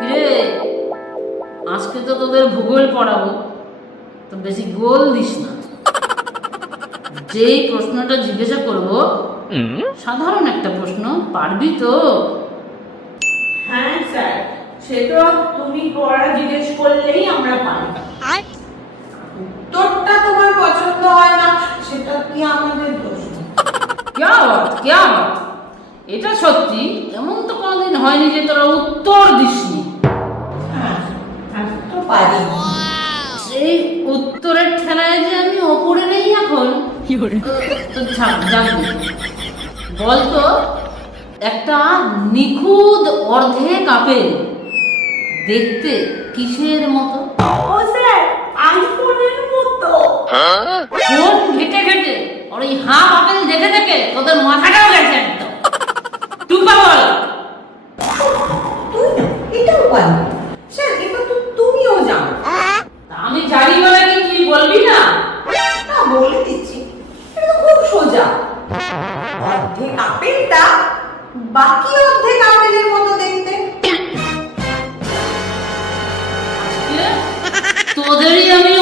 কিরে, আজকে তো তোদের ভূগোল পড়াবো, তো বেশি গোল দিস না। যেই প্রশ্নটা জিজ্ঞাসা করব সাধারণ একটা প্রশ্ন, পারবি তো? হ্যাঁ স্যার, সে তো তুমি পড়া জিজ্ঞেস করলেই আমরা পারি। উত্তরটা তোমার পছন্দ হয় না সেটা কি আমাদের দোষ? ক্যা বাত, ক্যা বাত। এটা সত্যি, এমন তো কোনোদিন হয়নি যে তোরা উত্তর দিসনি। হ্যাঁ, আমি তো পারি। সেই উত্তরের ঠেলায় যে আমি ওপরে নেই এখন। তো জানবি, বলতো একটা নিখুঁত অর্ধেক আপেল দেখতে কিসের মতো? ও স্যার, আইফোনের মতো। ফোন ঘেটে ঘেটে আর ওই হাফ আপেল দেখে দেখে তোদের মাথাটাও গেছে একদম। টুপা বল। তুই না, এটাও পারি। স্যার, এটা তো তুমিও জানো। তা আমি জানি বলে কি তুই বলবি না? না, বলে দিচ্ছি, এটা তো খুব সোজা। অর্ধেক আপেলটা বাকি অর্ধেক আপেলের মতো দেখতে। তোদেরই আমি